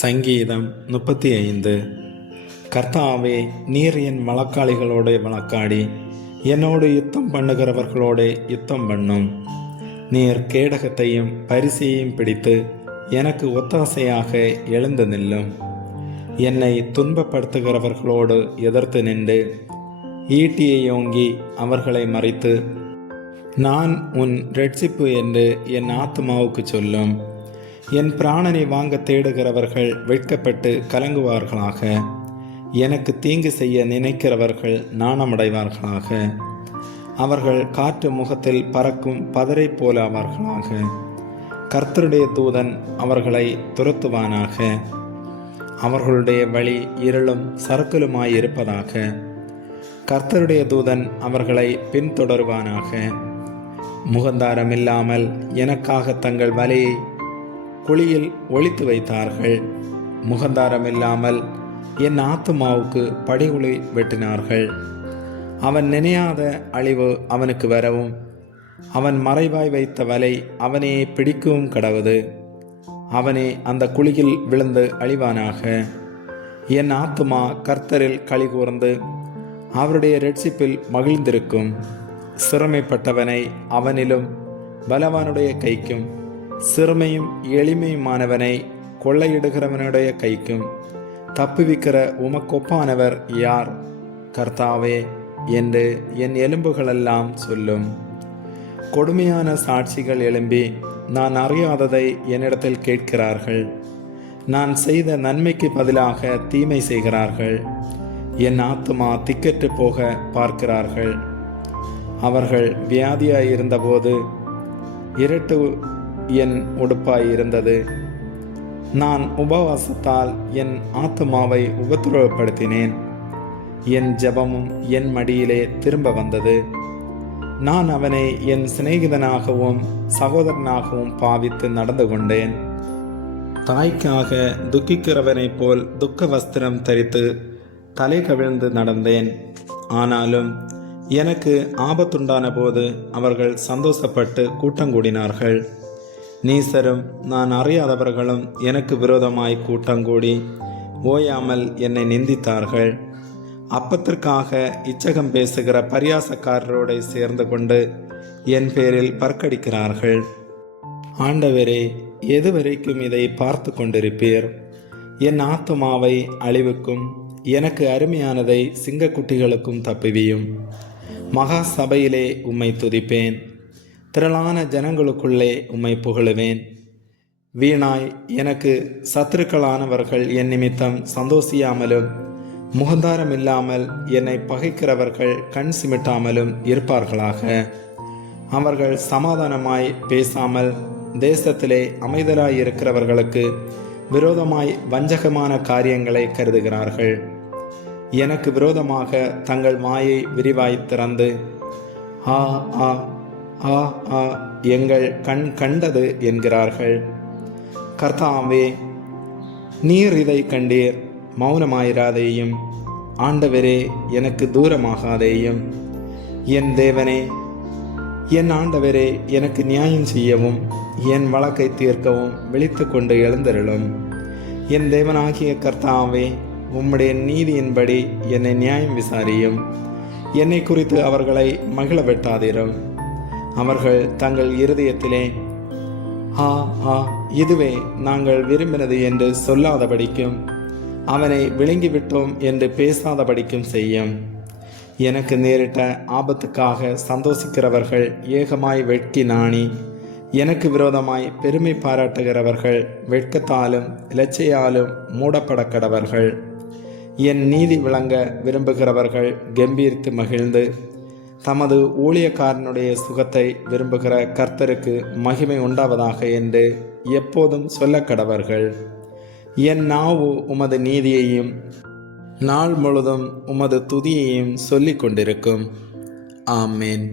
சங்கீதம் முப்பத்தி ஐந்து கர்த்தாவே நீர் என் மழக்காளிகளோடு வழக்காடி என்னோடு யுத்தம் பண்ணுகிறவர்களோடு யுத்தம் பண்ணும் நீர் கேடகத்தையும் பரிசையும் பிடித்து எனக்கு ஒத்தாசையாக எழுந்து நில்லும் என்னை துன்பப்படுத்துகிறவர்களோடு எதிர்த்து நின்று ஈட்டியை ஓங்கி அவர்களை மறைத்து நான் உன் ரட்சிப்பு என்று என் ஆத்மாவுக்கு சொல்லும் என் பிராணனை வாங்க தேடுகிறவர்கள் வெட்கப்பட்டு கலங்குவார்களாக எனக்கு தீங்கு செய்ய நினைக்கிறவர்கள் நாணமடைவார்களாக அவர்கள் காற்று முகத்தில் பறக்கும் பதரை போல கர்த்தருடைய தூதன் அவர்களை துரத்துவானாக அவர்களுடைய வழி இருளும் சரக்குலுமாயிருப்பதாக கர்த்தருடைய தூதன் அவர்களை பின்தொடருவானாக முகந்தாரம் இல்லாமல் எனக்காக தங்கள் வலையை குழியில் ஒழித்து வைத்தார்கள் முகந்தாரம் இல்லாமல் என் ஆத்துமாவுக்கு படிகுழி வெட்டினார்கள் அவன் நினையாத அழிவு அவனுக்கு வரவும் அவன் மறைவாய் வைத்த வலை அவனே பிடிக்கவும் கடவுது அவனே அந்த குழியில் விழுந்து அழிவானாக என் ஆத்துமா கர்த்தரில் களி கூர்ந்து அவருடைய ரட்சிப்பில் மகிழ்ந்திருக்கும் சிறமைப்பட்டவனை அவனிலும் பலவானுடைய கைக்கும் சிறுமையும் எளிமையுமானவனை கொள்ளையிடுகிறவனுடைய கைக்கும் தப்புவிக்கிற உமக்கொப்பானவர் யார் கர்த்தாவே என்று என் எலும்புகளெல்லாம் சொல்லும் கொடுமையான சாட்சிகள் எழும்பி நான் அறியாததை என்னிடத்தில் கேட்கிறார்கள் நான் செய்த நன்மைக்கு பதிலாக தீமை செய்கிறார்கள் என் ஆத்துமா திக்கெட்டு போக பார்க்கிறார்கள் அவர்கள் வியாதியாயிருந்தபோது இரட்டு என் உடுப்பாய் இருந்தது நான் உபவாசத்தால் என் ஆத்மாவை உபத்திரவப்படுத்தினேன் என் ஜபமும் என் மடியிலே திரும்ப வந்தது நான் அவனை என் சிநேகிதனாகவும் சகோதரனாகவும் பாவித்து நடந்து கொண்டேன் தாய்க்காக துக்கிக்கிறவனைப் போல் துக்க வஸ்திரம் தரித்து தலை கவிழ்ந்து நடந்தேன் ஆனாலும் எனக்கு ஆபத்துண்டான போது அவர்கள் சந்தோஷப்பட்டு கூட்டங்கூடினார்கள் நீசரும் நான் அறியாதவர்களும் எனக்கு விரோதமாய் கூட்டங்கூடி ஓயாமல் என்னை நிந்தித்தார்கள் அப்பத்திற்காக இச்சகம் பேசுகிற பரியாசக்காரரோடு சேர்ந்து கொண்டு என் பேரில் பற்கடிக்கிறார்கள் ஆண்டவரே எதுவரைக்கும் இதை பார்த்து கொண்டிருப்பீர் என் ஆத்துமாவை அழிவுக்கும் எனக்கு அருமையானதை சிங்கக்குட்டிகளுக்கும் தப்பிவியும் மகா சபையிலே உம்மை துதிப்பேன் திரளான ஜனங்களுக்குள்ளே உம்மை புகழுவேன் வீணாய் எனக்கு சத்துருக்களானவர்கள் என் நிமித்தம் சந்தோஷியாமலும் முகந்தாரம் இல்லாமல் என்னை பகைக்கிறவர்கள் கண் சிமிட்டாமலும் இருப்பார்களாக அவர்கள் சமாதானமாய் பேசாமல் தேசத்திலே அமைதலாய் இருக்கிறவர்களுக்கு விரோதமாய் வஞ்சகமான காரியங்களை கருதுகிறார்கள் எனக்கு விரோதமாக தங்கள் மாயை விரிவாய் திறந்து ஆ ஆ ஆ ஆ எங்கள் கண் கண்டது என்கிறார்கள் கர்த்தாவே நீர் இதை கண்டீர் மௌனமாயிராதேயும் ஆண்டவரே எனக்கு தூரமாகாதேயும் என் தேவனே என் ஆண்டவரே எனக்கு நியாயம் செய்யவும் என் வழக்கை தீர்க்கவும் விழித்து கொண்டு எழுந்தருளும் என் தேவனாகிய கர்த்தாவே உம்முடைய நீதியின்படி என்னை நியாயம் விசாரியும் என்னை குறித்து அவர்களை மகிழ வெட்டாதிரும் அவர்கள் தங்கள் இருதயத்திலே ஆ ஆ இதுவே நாங்கள் விரும்பினது என்று சொல்லாதபடிக்கும் அவனை விழுங்கிவிட்டோம் என்று பேசாதபடிக்கும் செய்யும் எனக்கு நேரிட்ட ஆபத்துக்காக சந்தோஷிக்கிறவர்கள் ஏகமாய் வெட்கி நாணி எனக்கு விரோதமாய் பெருமை பாராட்டுகிறவர்கள் வெட்கத்தாலும் இலச்சையாலும் மூடப்படக்கடவர்கள் என் நீதி விளங்க விரும்புகிறவர்கள் கம்பீர்த்து மகிழ்ந்து தமது ஊழியக்காரனுடைய சுகத்தை விரும்புகிற கர்த்தருக்கு மகிமை உண்டாவதாக என்று எப்போதும் சொல்ல கடவர்கள் என் நாவு உமது நீதியையும் நாள் முழுதும் உமது துதியையும் சொல்லிக் கொண்டிருக்கும் ஆமேன்